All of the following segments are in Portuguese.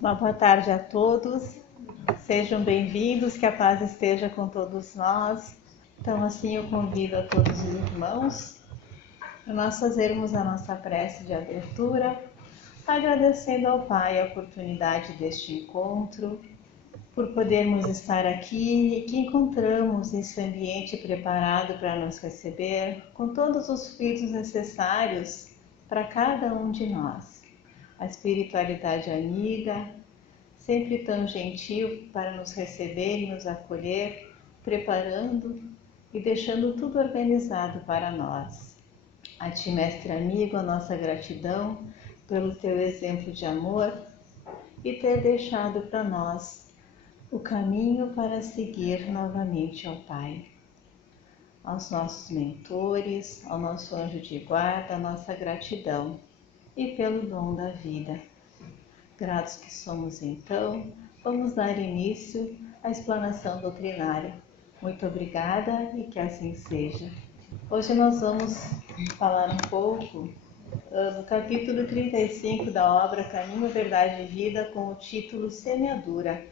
Uma boa tarde a todos, sejam bem-vindos, que a paz esteja com todos nós. Então, assim, eu convido a todos os irmãos para nós fazermos a nossa prece de abertura, agradecendo ao Pai a oportunidade deste encontro, por podermos estar aqui e que encontramos esse ambiente preparado para nos receber, com todos os fluidos necessários para cada um de nós. A espiritualidade amiga, sempre tão gentil para nos receber e nos acolher, preparando e deixando tudo organizado para nós. A Ti, Mestre amigo, a nossa gratidão pelo Teu exemplo de amor e ter deixado para nós o caminho para seguir novamente ao Pai. Aos nossos mentores, ao nosso anjo de guarda, a nossa gratidão e pelo dom da vida. Gratos que somos, então, vamos dar início à explanação doutrinária. Muito obrigada e que assim seja. Hoje nós vamos falar um pouco do capítulo 35 da obra Caminho, Verdade e Vida, com o título Semeadura.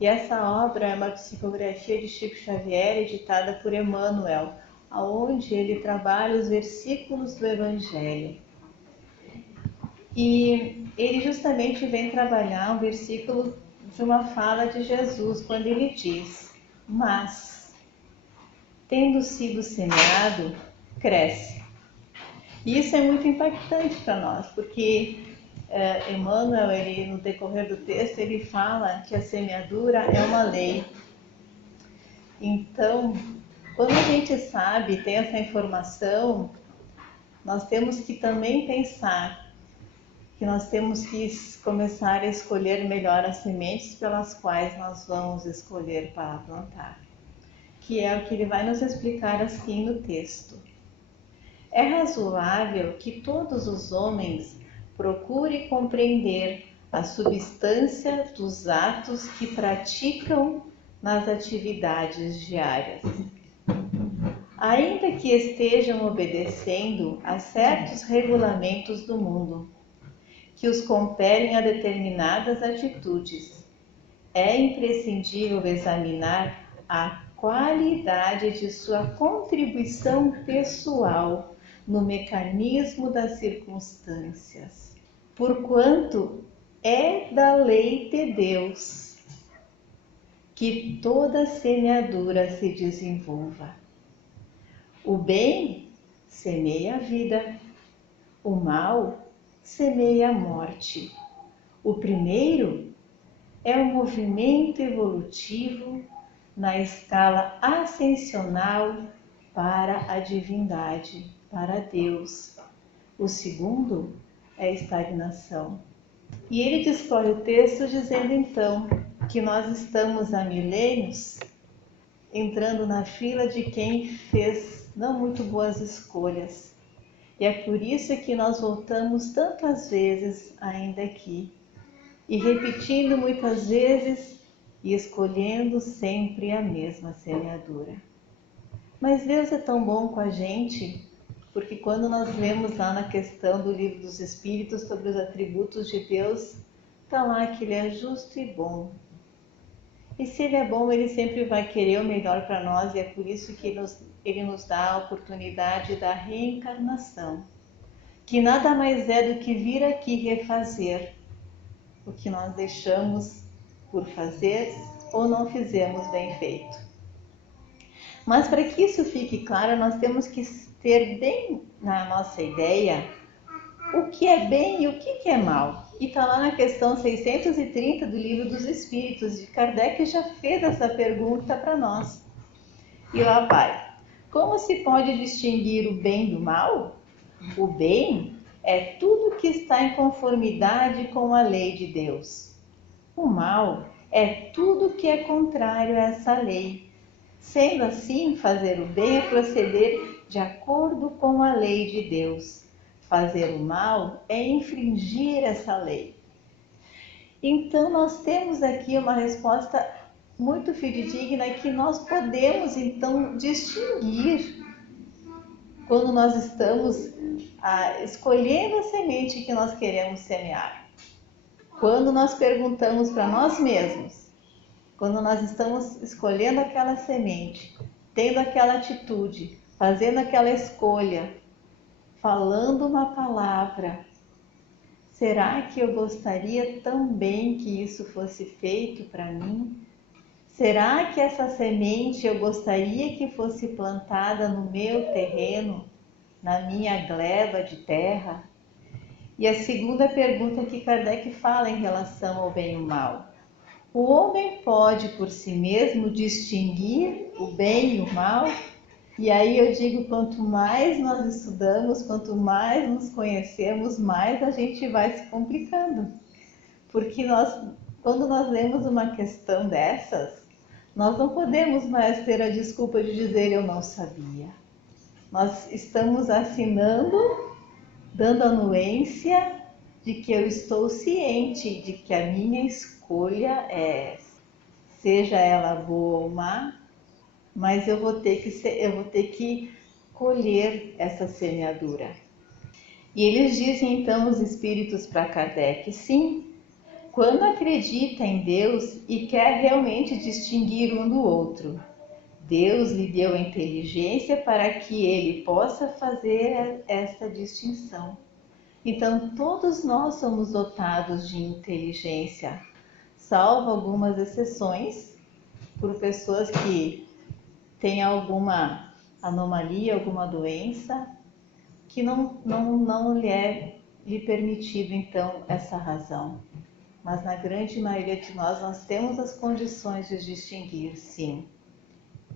E essa obra é uma psicografia de Chico Xavier, editada por Emmanuel, onde ele trabalha os versículos do Evangelho. E ele justamente vem trabalhar um versículo de uma fala de Jesus, quando ele diz: mas, tendo sido semeado, cresce. E isso é muito impactante para nós, porque Emmanuel, ele, no decorrer do texto, ele fala que a semeadura é uma lei. Então, quando a gente sabe, tem essa informação, nós temos que também pensar que nós temos que começar a escolher melhor as sementes pelas quais nós vamos escolher para plantar, que é o que ele vai nos explicar assim no texto. É razoável que todos os homens procurem compreender a substância dos atos que praticam nas atividades diárias, ainda que estejam obedecendo a certos regulamentos do mundo que os compelem a determinadas atitudes. É imprescindível examinar a qualidade de sua contribuição pessoal no mecanismo das circunstâncias, porquanto é da lei de Deus que toda semeadura se desenvolva. O bem semeia a vida, o mal semeia a morte. O primeiro é o movimento evolutivo na escala ascensional para a divindade, para Deus. O segundo é a estagnação. E ele discorre o texto dizendo então que nós estamos há milênios entrando na fila de quem fez não muito boas escolhas. E é por isso que nós voltamos tantas vezes ainda aqui, e repetindo muitas vezes e escolhendo sempre a mesma semeadura. Mas Deus é tão bom com a gente, porque quando nós lemos lá na questão do Livro dos Espíritos sobre os atributos de Deus, está lá que Ele é justo e bom. E se Ele é bom, Ele sempre vai querer o melhor para nós, e é por isso que Ele nos dá a oportunidade da reencarnação, que nada mais é do que vir aqui refazer o que nós deixamos por fazer ou não fizemos bem feito. Mas para que isso fique claro, nós temos que ter bem na nossa ideia o que é bem e o que é mal. E está lá na questão 630 do Livro dos Espíritos, de Kardec já fez essa pergunta para nós. E lá vai: como se pode distinguir o bem do mal? O bem é tudo que está em conformidade com a lei de Deus. O mal é tudo que é contrário a essa lei. Sendo assim, fazer o bem é proceder de acordo com a lei de Deus. Fazer o mal é infringir essa lei. Então, nós temos aqui uma resposta muito fidedigna que nós podemos, então, distinguir quando nós estamos escolhendo a semente que nós queremos semear. quando nós perguntamos para nós mesmos, quando nós estamos escolhendo aquela semente, tendo aquela atitude, fazendo aquela escolha, falando uma palavra, será que eu gostaria também que isso fosse feito para mim? Será que essa semente eu gostaria que fosse plantada no meu terreno, na minha gleba de terra? E a segunda pergunta que Kardec fala em relação ao bem e o mal. O homem pode por si mesmo distinguir o bem e o mal? E aí eu digo, quanto mais nós estudamos, quanto mais nos conhecemos, mais a gente vai se complicando. Porque quando nós lemos uma questão dessas, nós não podemos mais ter a desculpa de dizer eu não sabia. Nós estamos assinando, dando anuência de que eu estou ciente de que a minha escolha é essa. Seja ela boa ou má, mas eu vou ter que colher essa semeadura. E eles dizem então, os espíritos, para Kardec, sim, quando acredita em Deus e quer realmente distinguir um do outro, Deus lhe deu a inteligência para que ele possa fazer esta distinção. Então, todos nós somos dotados de inteligência, salvo algumas exceções, por pessoas que têm alguma anomalia, alguma doença, que não lhe permitido, então, essa razão. Mas na grande maioria de nós temos as condições de distinguir, sim.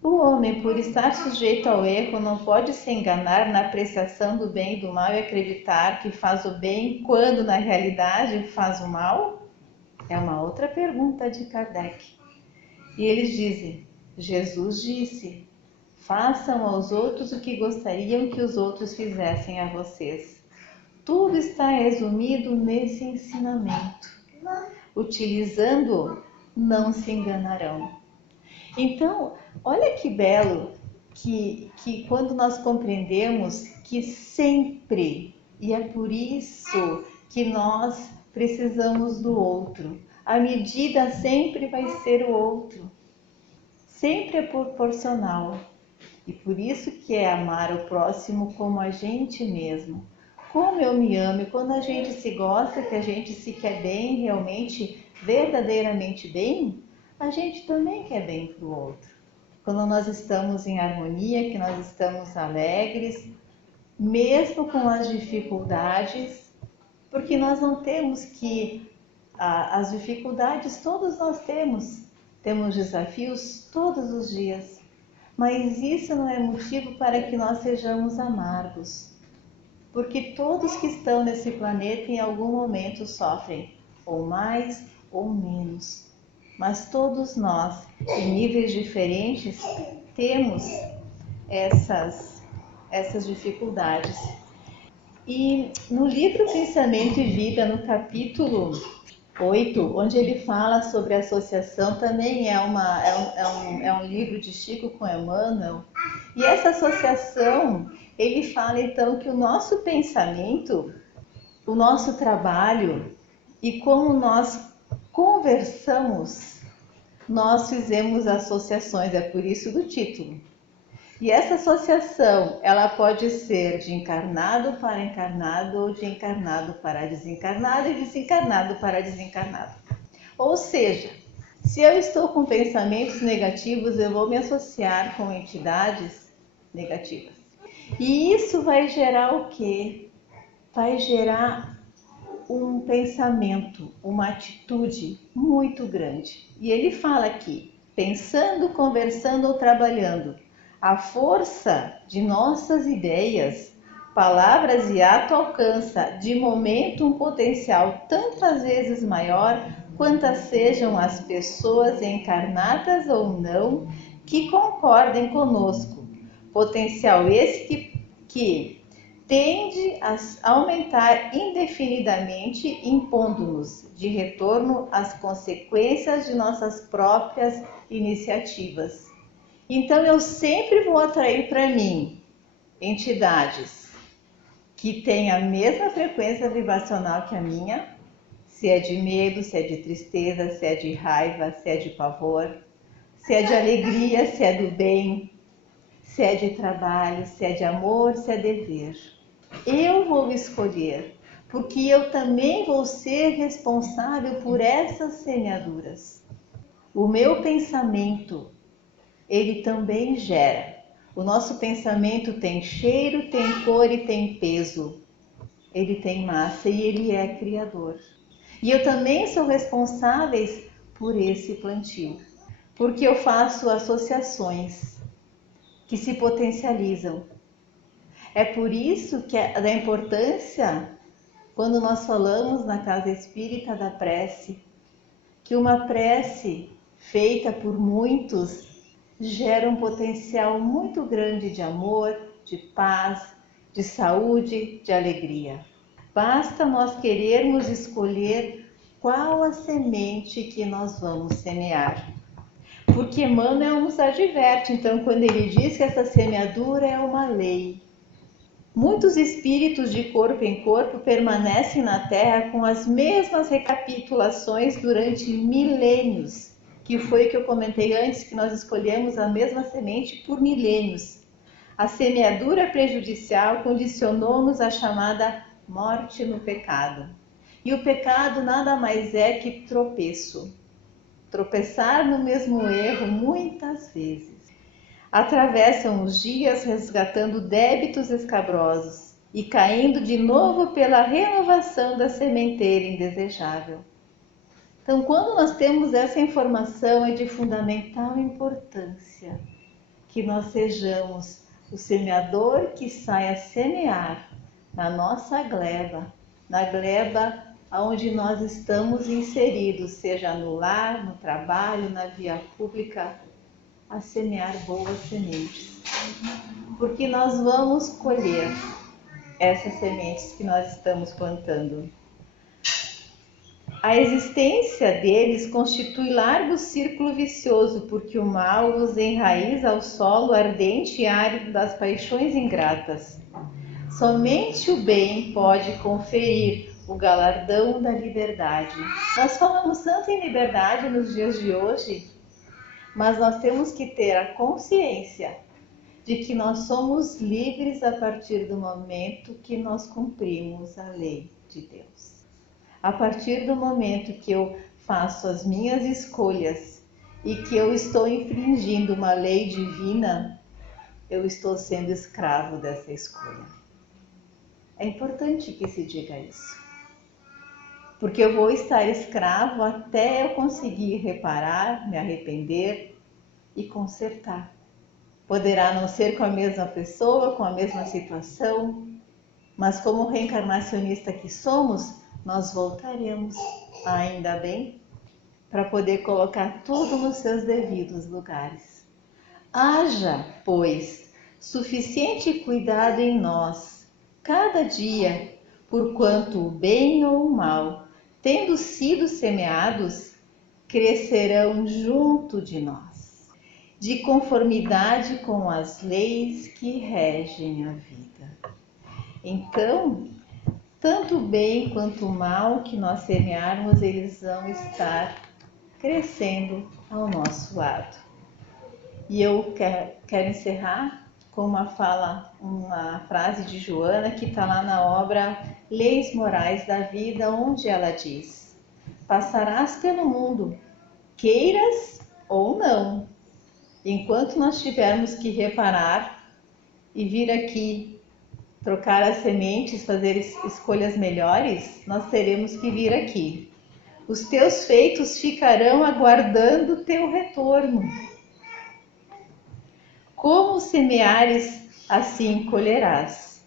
O homem, por estar sujeito ao erro, não pode se enganar na apreciação do bem e do mal e acreditar que faz o bem quando na realidade faz o mal? É uma outra pergunta de Kardec. E eles dizem, Jesus disse, façam aos outros o que gostariam que os outros fizessem a vocês. Tudo está resumido nesse ensinamento. Utilizando-o, não se enganarão. Então, olha que belo que quando nós compreendemos que sempre, e é por isso que nós precisamos do outro, a medida sempre vai ser o outro, sempre é proporcional. E por isso que é amar o próximo como a gente mesmo. Como eu me amo, e quando a gente se gosta, que a gente se quer bem, realmente, verdadeiramente bem, a gente também quer bem para o outro. Quando nós estamos em harmonia, que nós estamos alegres, mesmo com as dificuldades, porque nós não temos que... As dificuldades todos nós temos desafios todos os dias, mas isso não é motivo para que nós sejamos amargos, porque todos que estão nesse planeta em algum momento sofrem, ou mais ou menos. Mas todos nós, em níveis diferentes, temos essas dificuldades. E no livro Pensamento e Vida, no capítulo 8, onde ele fala sobre associação, também é um livro de Chico com Emmanuel. E essa associação, ele fala então que o nosso pensamento, o nosso trabalho e como nós conversamos, nós fizemos associações, é por isso do título. E essa associação, ela pode ser de encarnado para encarnado ou de encarnado para desencarnado e desencarnado para desencarnado. Ou seja, se eu estou com pensamentos negativos, eu vou me associar com entidades negativas. E isso vai gerar o quê? Vai gerar um pensamento, uma atitude muito grande. E ele fala aqui, pensando, conversando ou trabalhando, a força de nossas ideias, palavras e ato alcança de momento um potencial tantas vezes maior quantas sejam as pessoas encarnadas ou não que concordem conosco. Potencial esse que tende a aumentar indefinidamente, impondo-nos de retorno às consequências de nossas próprias iniciativas. Então eu sempre vou atrair para mim entidades que têm a mesma frequência vibracional que a minha, Se é de medo, se é de tristeza, se é de raiva, se é de pavor, se é de alegria, se é do bem, se é de trabalho, se é de amor, se é dever. Eu vou escolher, porque eu também vou ser responsável por essas semeaduras. O meu pensamento, ele também gera. O nosso pensamento tem cheiro, tem cor e tem peso. Ele tem massa e ele é criador. E eu também sou responsável por esse plantio, porque eu faço associações que se potencializam. É por isso que é da importância, quando nós falamos na casa espírita da prece, que uma prece feita por muitos gera um potencial muito grande de amor, de paz, de saúde, de alegria. Basta nós querermos escolher qual a semente que nós vamos semear. Porque Emmanuel nos adverte, então, quando ele diz que essa semeadura é uma lei. Muitos espíritos de corpo em corpo permanecem na Terra com as mesmas recapitulações durante milênios, que foi o que eu comentei antes, que nós escolhemos a mesma semente por milênios. A semeadura prejudicial condicionou-nos à chamada morte no pecado. E o pecado nada mais é que tropeço. Tropeçar no mesmo erro muitas vezes. Atravessam os dias resgatando débitos escabrosos e caindo de novo pela renovação da sementeira indesejável. Então, quando nós temos essa informação, é de fundamental importância que nós sejamos o semeador que sai a semear na nossa gleba, na gleba onde nós estamos inseridos, seja no lar, no trabalho, na via pública, a semear boas sementes. Porque nós vamos colher essas sementes que nós estamos plantando. A existência deles constitui largo círculo vicioso, porque o mal os enraiza ao solo ardente e árido das paixões ingratas. Somente o bem pode conferir o galardão da liberdade. Nós falamos tanto em liberdade nos dias de hoje, mas nós temos que ter a consciência de que nós somos livres a partir do momento que nós cumprimos a lei de Deus. A partir do momento que eu faço as minhas escolhas e que eu estou infringindo uma lei divina, eu estou sendo escravo dessa escolha. É importante que se diga isso, porque eu vou estar escravo até eu conseguir reparar, me arrepender e consertar. Poderá não ser com a mesma pessoa, com a mesma situação, mas como reencarnacionista que somos, nós voltaremos, ainda bem, para poder colocar tudo nos seus devidos lugares. Haja, pois, suficiente cuidado em nós, cada dia, porquanto o bem ou o mal, tendo sido semeados, crescerão junto de nós, de conformidade com as leis que regem a vida. Então, tanto o bem quanto o mal que nós semearmos, eles vão estar crescendo ao nosso lado. E eu quero encerrar com uma frase de Joana que está lá na obra Leis Morais da Vida, onde ela diz: passarás pelo mundo, queiras ou não. Enquanto nós tivermos que reparar e vir aqui trocar as sementes, fazer escolhas melhores, nós teremos que vir aqui. Os teus feitos ficarão aguardando o teu retorno. Como semeares, assim colherás.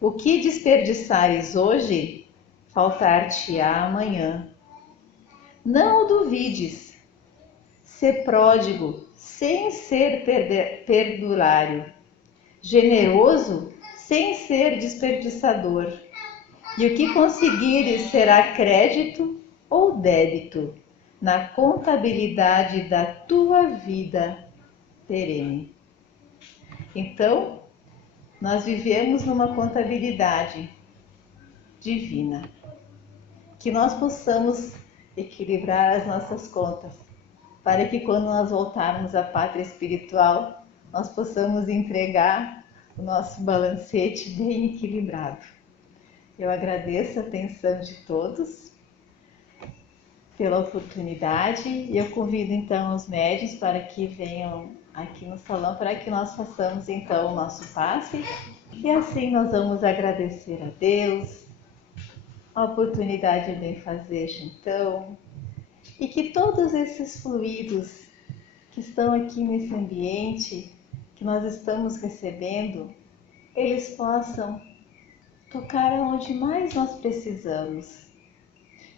O que desperdiçares hoje, faltar-te-á amanhã. Não o duvides. Sê pródigo, sem ser perdulário. Generoso, sem ser desperdiçador. E o que conseguires será crédito ou débito na contabilidade da tua vida perene. Então, nós vivemos numa contabilidade divina, que nós possamos equilibrar as nossas contas, para que quando nós voltarmos à pátria espiritual, nós possamos entregar o nosso balancete bem equilibrado. Eu agradeço a atenção de todos pela oportunidade e eu convido então os médiuns para que venham aqui no salão para que nós façamos então o nosso passe e assim nós vamos agradecer a Deus a oportunidade de benfazejo então e que todos esses fluidos que estão aqui nesse ambiente que nós estamos recebendo, eles possam tocar aonde mais nós precisamos.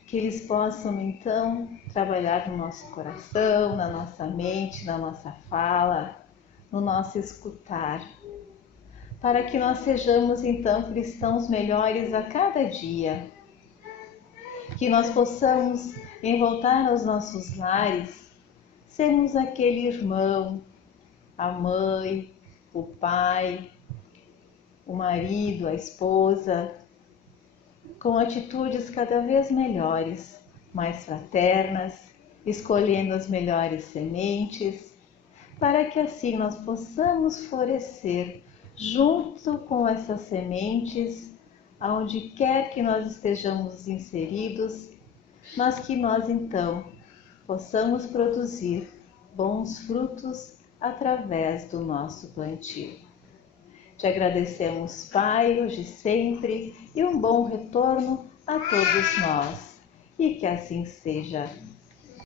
Que eles possam então trabalhar no nosso coração, na nossa mente, na nossa fala, no nosso escutar, para que nós sejamos então cristãos melhores a cada dia. Que nós possamos, em voltar aos nossos lares, sermos aquele irmão, a mãe, o pai, o marido, a esposa, com atitudes cada vez melhores, mais fraternas, escolhendo as melhores sementes, para que assim nós possamos florescer junto com essas sementes, aonde quer que nós estejamos inseridos, mas que nós então possamos produzir bons frutos através do nosso plantio. Te agradecemos, Pai, hoje e sempre, e um bom retorno a todos nós. E que assim seja.